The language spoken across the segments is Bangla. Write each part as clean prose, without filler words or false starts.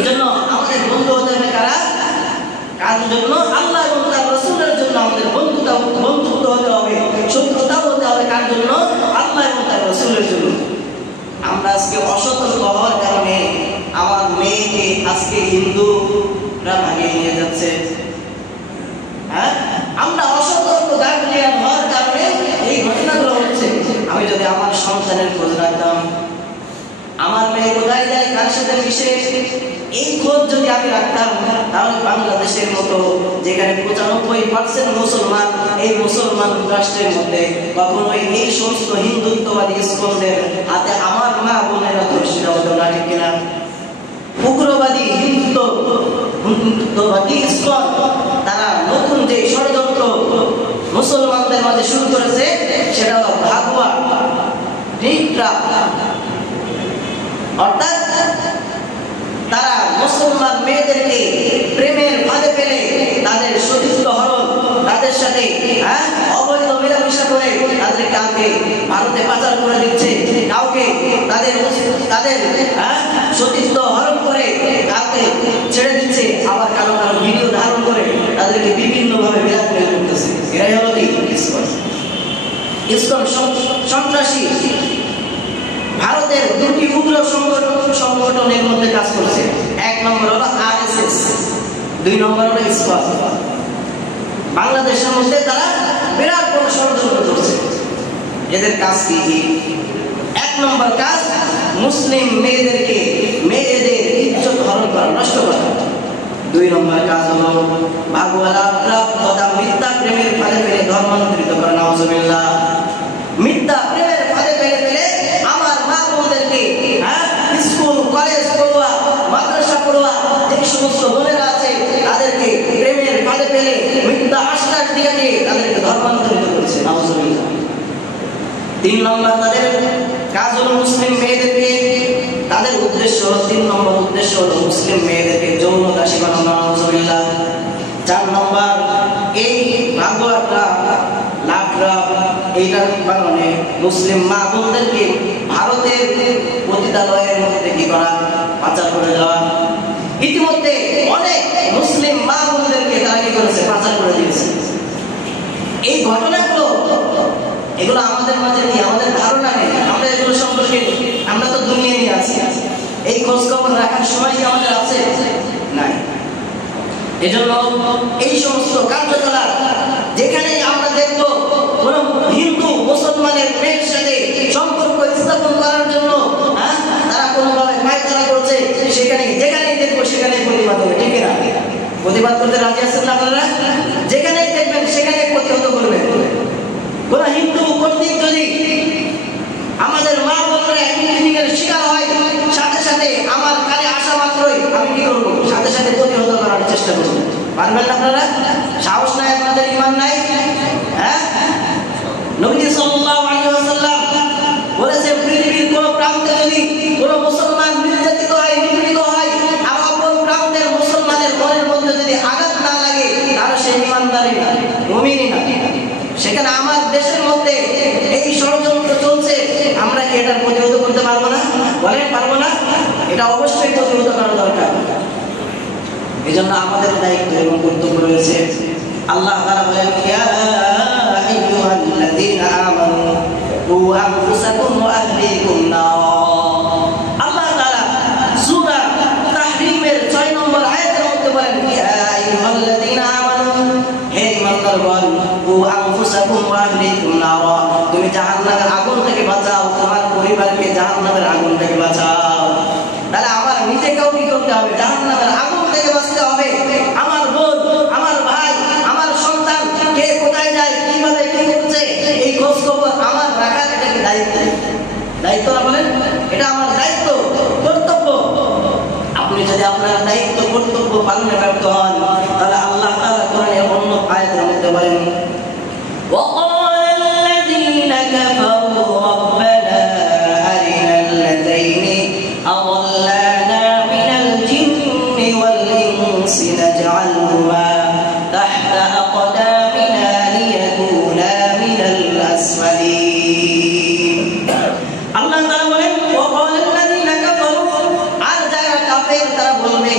এজন্য আমাদের বন্ধু হতে হবে কারা? কার জন্য? আল্লাহ এবং তার রাসূলের জন্য আমাদের বন্ধুত্ব হতে হবে, শত্রুতাও হতে হবে কার জন্য? আল্লাহ এবং তার রাসূলের জন্য। আমরা আজকে অসতর্ক হওয়ার কারণে আমার মেয়েকে আজকে হিন্দুরা ভাগিয়ে নিয়ে যাচ্ছে। হ্যাঁ, আমরা অসতর্ক গার্জিয়ান হওয়ার কারণে এই ঘটনাগুলো হচ্ছে। আমি যদি আমার সন্তানের খোঁজ রাখতাম, আমার মেয়ে কোথায় যায়, কার সাথে মিশে, এই খোঁজ যদি আমি রাখতাম, তাহলে বাংলাদেশের মতো যেখানে 95% মুসলমান, এই মুসলমান রাষ্ট্রের মধ্যে কখনোই এই সমস্ত হিন্দুত্ববাদী ইসকনদের হাতে আমার মা বোনেরা ধর্ষিত হতো না, ঠিক কিনা? উগ্রবাদী হিন্দুত্ববাদী ইসকন তারা নতুন যে ষড়যন্ত্র মুসলমানদের মাঝে শুরু করেছে, সেটা হলো ভাগওয়া রিট্রা। অর্থাৎ তারা মুসলমান মেয়েদেরকে প্রেমের ফাঁদে ফেলে তাদের সতীত্ব হরণ, তাদের সাথে অবৈধ মেলামেশা করে তাদের কাউকে ভারতে পাচার করে দিচ্ছে, কাউকে তাদের সতীত্ব হরণ করে কাউকে ছেড়ে দিচ্ছে, আবার কারো কারো ভিডিও ধারণ করে তাদেরকে বিভিন্নভাবে ব্ল্যাকমেল করতেছে। এরাই হলো কি ইসকন সন্ত্রাসী। ভারতের দুটি উগ্র সংগঠনের মধ্যে কাজ করছে। এক নম্বর হলো RSS, 2 নম্বর হলো ইসকন। বাংলাদেশের মধ্যে তারা বিরাট বড় ষড়যন্ত্র করছে। এদের কাজ কি? 1 নম্বর কাজ, মুসলিম মেয়েদের ইজ্জত হরণ করা, নষ্ট করা। 2 নম্বর কাজ হলো ভাগওয়ালা তথা মিথ্যা প্রেমের ফাঁদে ফেলে ধর্মান্তরিত করা। নাউজুবিল্লাহ। মিথ্যা প্রেমের ফাঁদে ফেলে আমার মা বোনদেরকে স্কুল কলেজ পড়ুয়া, মাদ্রাসা পড়ুয়া যে সমস্ত বোনেরা আছে তাদেরকে প্রেমের ফাঁদে ফেলে মিথ্যা আশ্বাস দিয়ে তাদেরকে ধর্মান্তরিত করেছে। নাউজুবিল্লাহ। 3 নম্বর তাদের কাজ হলো মুসলিম মেয়েদেরকে, তাদের উদ্দেশ্য হলো 3 নম্বর উদ্দেশ্য হলো মুসলিম মেয়েদেরকে যৌন দাসী বানানো। নাউজুবিল্লাহ। 4 নম্বর এই ভাগওয়াটা লাভরা এইটার কারণে মুসলিম মা বোনদেরকে ভারতের পতিতালয়ের মধ্যে কি করা, পাচার করে দেওয়া। ইতিমধ্যে অনেক মুসলিম মা বোনদেরকে তারা কি করেছে, পাচার করে দিয়েছে। এই ঘটনাগুলো এগুলো আমাদের মাঝে নেই, আমাদের ধারণা নেই, আমরা এগুলো সম্পর্কে আমরা তো দুনিয়া নিয়ে আছি, এই খোঁজ খবর রাখার সময় কি আমাদের আছে? নাই। এজন্য এই সমস্ত কার্যকলাপ যেখানে আমরা দেখবো কোন হিন্দু মুসলমানের মেয়ের সাথে সম্পর্ক স্থাপন করার জন্য তারা কোনোভাবে পায়তারা করছে, যেখানেই দেখবো সেখানে প্রতিবাদ হবে, ঠিক না? প্রতিবাদ করতে রাজি আছেন না আপনারা? যেখানেই দেখবেন সেখানে প্রতিহত করবেন। কোন হিন্দু কর্তৃক যদি আমাদের মা বোনেরা ইঞ্জিনিয়ার শিকার হয়, সাথে সাথে আমার কানে আসা মাত্রই আমি কি করবো, সাথে সাথে প্রতিহত করার চেষ্টা করবো। পারবেন না আপনারা? সাহস নাই আপনাদের, ঈমান নাই? নবী সাল্লাল্লাহু আলাইহি ওয়াসাল্লাম বলেছেন, পৃথিবীর কোন প্রান্তে যদি কোন মুসলমান নির্যাতিত হয়, নিপীড়িত হয়, আর অপর প্রান্তের মুসলমানের মনের মধ্যে যদি আঘাত না লাগে, তাহলে সে ঈমানদারই না, মুমিনই না। সেখানে আমার দেশের মধ্যে এই ষড়যন্ত্র চলছে, আমরা কি এটার প্রতিহত করতে পারবো না? বলেন পারবো না? এটা অবশ্যই প্রতিহত করা দরকার। এই জন্য আমাদের দায়িত্ব এবং কর্তব্য রয়েছে। আল্লাহ তাআলা বলেন, ইয়া আইয়ুহাল্লাযীনা আমানু কু আনফুসাকুম ওয়া আহলিকুম নার। আল্লাহ তাআলা সূরা তাহরীমের 6 নম্বর আয়াতের মধ্যে বলেন, ইয়া আইয়ুহাল্লাযীনা আমানু, হে ঈমানদারগণ, কু আনফুসাকুম ওয়া আহলিকুম নার, তুমি জাহান্নামের আগুন থেকে বাঁচাও, তোমার পরিবারকে জাহান্নামের আগুন থেকে বাঁচাও। তাহলে আমার নিজেকেও কি করতে হবে? জাহান্নামের আগুন থেকে বাঁচতে হবে। আমার বোন, আমার ভাই, আমার সন্তান কে কোথায় যায়, কিভাবে কি করছে, এই খোঁজ খবর আমার রাখার এটা কি দায়িত্ব? দায়িত্ব না বলেন? এটা আমার দায়িত্ব, কর্তব্য। আপনি যদি আপনার দায়িত্ব কর্তব্য পালনে ব্যর্থ হন, তাহলে আল্লাহ তাআলা কোরআনের অন্য আয়াতের মধ্যে বলেন, وقال الذين كفروا ربنا أرنا الذين أضلانا من الجن والإنس نجعلهما تحت أقدامنا ليكونا من الأسفلين. الله تعالى বলেন, وقال الذين كفروا, আর যারা কাফের তারা বলবে,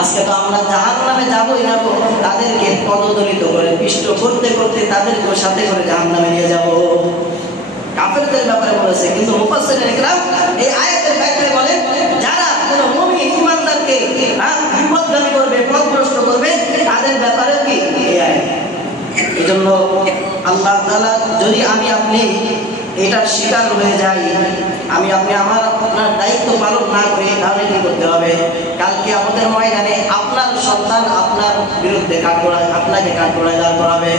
আজকে তো আমরা জাহান্নামে যাবোই যাব, তাদেরকে পদদলিত করে পিষ্ট করতে করতে তাদেরকে সাথে করে জাহান্নামে নিয়ে যাব। কাফেরদের ব্যাপারে বলেছে, কিন্তু মুফাসসিরিন ইকরাম এই আয়াতের ব্যাখ্যায় বলেন যারা কোনো মুমিন ঈমানদারকে বিপদগামী করবে, পথভ্রষ্ট করবে, তাদের ব্যাপারে কি এই আয়াত। এজন্য আল্লাহ তাআলা যদি আমি আপনি এটার শিকার হয়ে যাই, আমি আপনি আপনার দায়িত্ব পালন না করি, তাহলে কি করতে হবে? কালকে আমাদের ময়দানে আপনার সন্তান আপনার বিরুদ্ধে আপনাকে কাঠগড়ায় দাঁড় করাবে।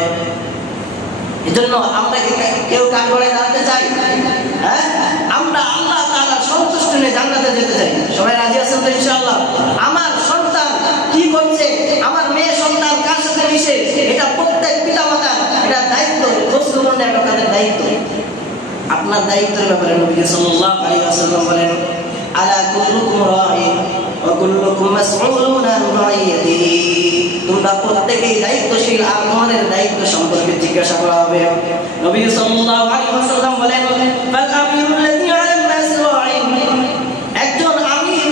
এজন্য আমরা কেউ কাঠগড়ায় দাঁড়াতে চাই? হ্যাঁ, আমরা আল্লাহ তাআলার সন্তুষ্টি নিয়ে জান্নাতে যেতে চাই। সবাই রাজি আছেন তো ইনশাআল্লাহ? আমার সন্তান কি করছে, আমার মেয়ে সন্তান কার সাথে মিশে, এটা প্রত্যেক পিতামাতার এটা দায়িত্ব, খোঁজ খবর নেওয়া তাদের দায়িত্ব। আপনার দায়িত্বের ব্যাপারে নবী সাল্লাল্লাহু আলাইহি ওয়াসাল্লাম বলেন, আলা কুল্লুকুম রাঈন ওয়া কুল্লুকুম মাসউলুন আন রাইয়াতিহি। তোমরা প্রত্যেকেই দায়িত্বশীল, আর তোমাদের দায়িত্ব সম্পর্কে জিজ্ঞাসা করা হবে। নবী সাল্লাল্লাহু আলাইহি ওয়াসাল্লাম বলেন, ফাল আমিরুল্লাযী আলান নাস রাঈন। একজন আমির,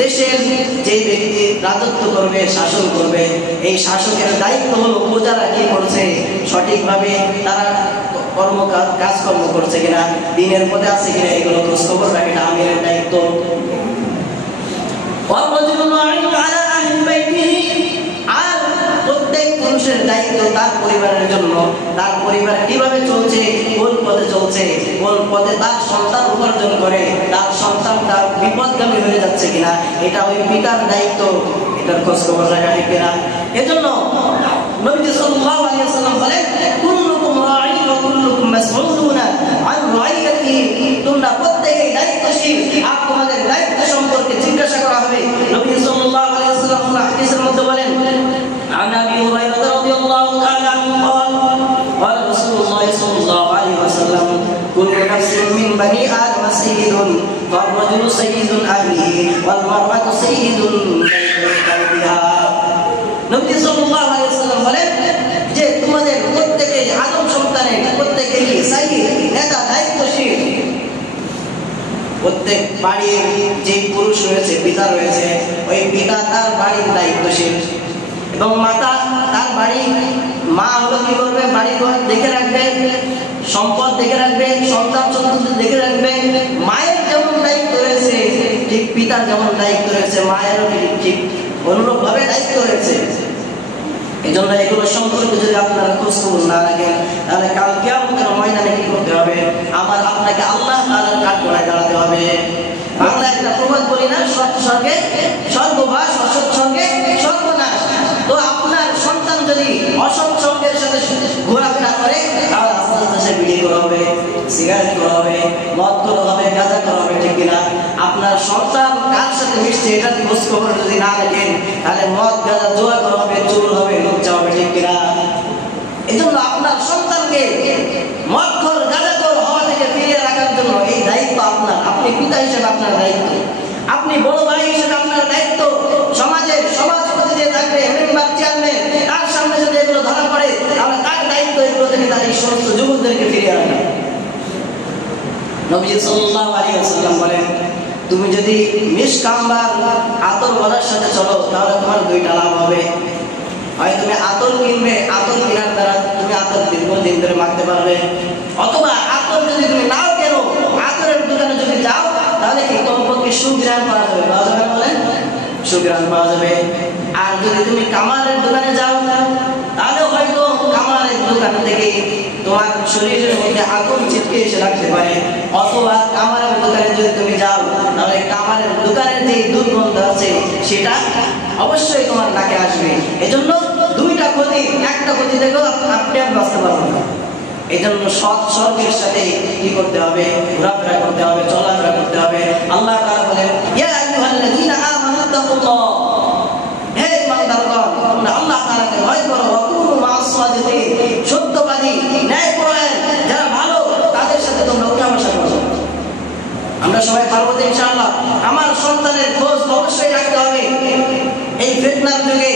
দেশের যে ব্যক্তি রাজত্ব করবে, শাসন করবে, এই শাসকের দায়িত্ব হলো প্রজারা কি করছে, সঠিকভাবে তারা কাজকর্ম করছে কিনা, দিনের পথে আছে কিনা, এগুলো খোঁজ খবর রাখে, এটা আমিরের দায়িত্ব। আর প্রত্যেক পুরুষের দায়িত্ব তার পরিবারের জন্য, তার পরিবার কিভাবে চলছে, কোন পথে চলছে, কোন পথে তার সন্তান উপার্জন করে, তার সন্তানটা বিপদগামী হয়ে যাচ্ছে কিনা, এটা ওই পিতার দায়িত্ব, এটার খোঁজ খবর রাখা ঠিক কিনা। এজন্য নবী সাল্লাল্লাহু আলাইহি ওয়াসাল্লাম বলেন, কুল্লুকুম রাঈন ওয়া কুল্লুকুম মাসউলুন আন রাইয়াতিহি। তোমরা প্রত্যেকেই দায়িত্বশীল, আর তোমাদের দায়িত্ব সম্পর্কে জিজ্ঞাসা করা হবে। নবী সাল্লাল্লাহু আলাইহি ওয়াসাল্লাম হাদিসের মধ্যে বলেন, আন আবি হুরায়রা রাদিয়াল্লাহু তাআলা আনহু قال قال رسول الله صلى الله عليه وسلم كل نفس من بني آدم سيد فالرجل سيد أهله والمرأة سيد بيتها। নবী সাল্লাল্লাহু আলাইহি ওয়াসাল্লাম বলেন যে তোমাদের প্রত্যেকেই আদম সন্তানের প্রত্যেকেই সাইয়্যিদ, নেতা, দায়িত্বশীল। প্রত্যেক বাড়ির যে পুরুষ রয়েছে, পিতা রয়েছে, ওই পিতা তার বাড়ির দায়িত্বশীল, এবং মাতা তার বাড়ি, মা হলো কি করবে, বাড়ি ঘর দেখে রাখবে, সম্পদ দেখে রাখবে, সন্তান সন্ততি দেখে রাখবে। মায়ের যেমন দায়িত্ব রয়েছে, ঠিক পিতার যেমন দায়িত্ব রয়েছে, মায়েরও ঠিক অনুরূপ ভাবে দায়িত্ব রয়েছে। এই জন্য এগুলো সম্পর্কে যদি আপনারা খোঁজ খবর না রাখেন, তাহলে কাল কিয়ামতের ময়দানে কি করতে হবে? আপনাকে আল্লাহ তাআলার কাঠগড়ায় দাঁড়াতে হবে। বাংলা একটা প্রবাদ বলি না, সৎ স্বর্গে স্বর্গবাস, অসৎ স্বর্গে সর্বনাশ। তো আপনার সন্তান যদি অসৎ সঙ্গের সাথে ঘোরাফেরা করে, তাহলে আস্তে আস্তে সে বিড়ি করা হবে, সিগারেট করা হবে, মদ করা হবে, গাঁজা করা হবে, ঠিক কিনা? আপনার সন্তান কার সাথে মিশছে এটার খোঁজ খবর যদি না রাখেন, তাহলে মদ, গাঁজা, জুয়া করা হবে, চোর হবে, লজ্জা হবে, ঠিক কিনা? এই জন্য আপনার সন্তানকে মদখোর, গাঁজাখোর হওয়া থেকে ফিরিয়ে রাখার জন্য এই দায়িত্ব আপনার। আপনি পিতা হিসেবে আপনার দায়িত্ব, আপনি বড় ভাই হিসেবে আপনার দায়িত্ব। সমাজের সভাপতি যে থাকবে, মেম্বার, চেয়ারম্যান, তার সামনে যদি এগুলো ধরা পড়ে, তাহলে তার দায়িত্ব এগুলো থেকে তার এই সমস্ত যুবকদেরকে ফিরিয়ে রাখা। নবী সাল্লাল্লাহু আলাইহি ওয়াসাল্লাম বলেন, তুমি যদি নিষ্কামবার আতর বলার সাথে চলো, তাহলে তোমার দুইটা লাভ হবে। হয় তুমি আতর কিনবে, আতর কেনার দ্বারা তুমি আতর দীর্ঘদিন ধরে মাখতে পারবে, অথবা আতর যদি তুমি নাও কেন, আতরের দোকানে যদি যাও, তাহলে কি কমপক্ষে সুঘ্রাণ পাওয়া যাবে। পাওয়া যাবে বলেন, সুঘ্রাণ পাওয়া যাবে। আর যদি তুমি কামারের দোকানে যাও, তাহলে হয়তো কামারের দোকান থেকে তোমার শরীরের মধ্যে আগুন ছিটকে এসে লাগতে পারে, অথবা কামারের দোকানে যদি তুমি যাও, তাহলে কামারের দোকানের যে দুর্গন্ধ আছে সেটা অবশ্যই তোমার নাকে আসবে। এজন্য দুইটা ক্ষতি, একটা ক্ষতি থেকেও আপনি আর বাঁচতে পারবেন না। এই জন্য সৎ স্বর্গের সাথে কি করতে হবে? ঘোরাফেরা করতে হবে, চলাফেরা করতে হবে। আল্লাহ তাআলা বলেন, ইয়া আইয়ুহাল্লাযীনা আমানু তাকুল্লাহ, হে ইমানদারগণ, তোমরা আল্লাহ তাআলাকে ভয় করো, ওয়া কুনু মা'আস সাদিকিন, সত্যবাদী, ন্যায়পরায়ণ যারা ভালো, তাদের সাথে তোমরা উঠা-বসা করো। আমরা সবাই পারবো তো ইনশাআল্লাহ? আমার সন্তানের খোঁজ অবশ্যই রাখতে হবে। এই ফিতনার যুগে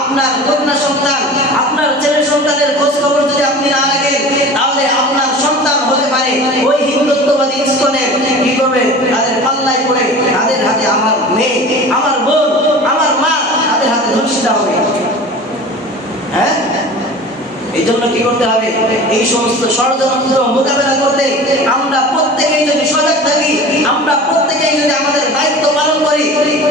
আপনার কন্যা সন্তান, আপনার ছেলে সন্তানের খোঁজ খবর যদি আপনি না রাখেন, তাহলে আপনার সন্তান হতে পারে ওই হিন্দুত্ববাদী ইসকনের কি করবে, তাদের পাল্লায় পড়ে, তাদের হাতে আমার মেয়ে, আমার বোন, আমার মা, তাদের এই জন্য কি করতে হবে? এই সমস্ত ষড়যন্ত্র মোকাবেলা করতে আমরা প্রত্যেকেই যদি সজাগ থাকি, আমরা প্রত্যেকেই যদি আমাদের দায়িত্ব পালন করি,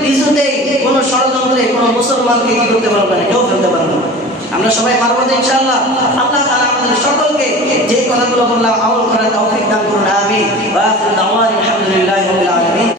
কিছুতেই কোনো ষড়যন্ত্রে কোনো মুসলমানকে কি করতে পারবে না, কেউ ফেলতে পারবে না। আমরা সবাই পারবো তো ইনশাআল্লাহ। আল্লাহ তাআলা আমাদের সকলকে যে কথাগুলো বললাম আমল করার তৌফিক দান করুন, আমিন। ওয়া আখিরু দাওয়ানা আলহামদুলিল্লাহি রাব্বিল আলামিন।